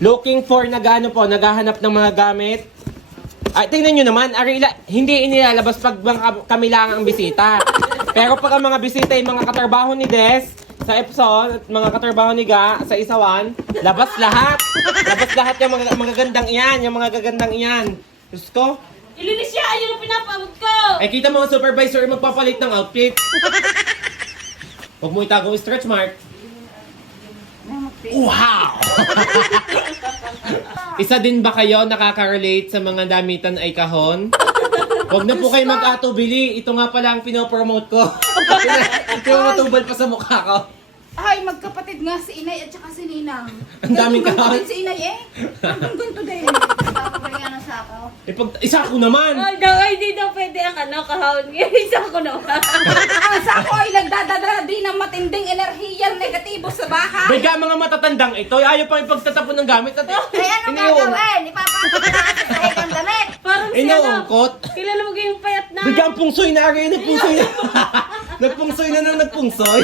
Looking for naghahanap ng mga gamit. Ay, tingnan nyo naman, hindi inilalabas pag kami lang ang bisita. Pero pag ang mga bisita ay mga katrabaho ni Des, sa Epson, at mga katrabaho ni Ga, sa Isawan, labas lahat. Labas lahat yung mga magagandang iyan, yung mga gagandang iyan. Diyos ko. Ilinis siya, ayun ang pinapamot ko. Eh, kita mo ang supervisor magpapalit ng outfit. Huwag mo itago yung stretch mark. Wow! Isa din ba kayo nakaka-relate sa mga damitan ay kahon? Huwag na po kayo mag-atubili. Ito nga pala ang pinopromote ko. Ito yung matubal pa sa mukha ko. Ay, magkapatid nga si Inay at saka si Ninang. Ang daming Ganito kahon. din si Inay eh. Hanggang ganito din. Papagaling ng sako. Isa ko naman! Ay, di daw pwede ang kahawin. Isa ko naman. Ang sako ay nagdadala din ng matinding enerhiyang negatibo sa bahay. Bigla mga matatandang ito, ayaw pang ipagtatapon ng gamit natin. Ay, ano gagawin? Ipapasok na natin sa ikang damit. Parang siya na. Inuungkot. Kilala mo yung payat na. Bigla ang pungsoy na rin, nagpungsoy na. Nagpungsoy na nang nagpungsoy.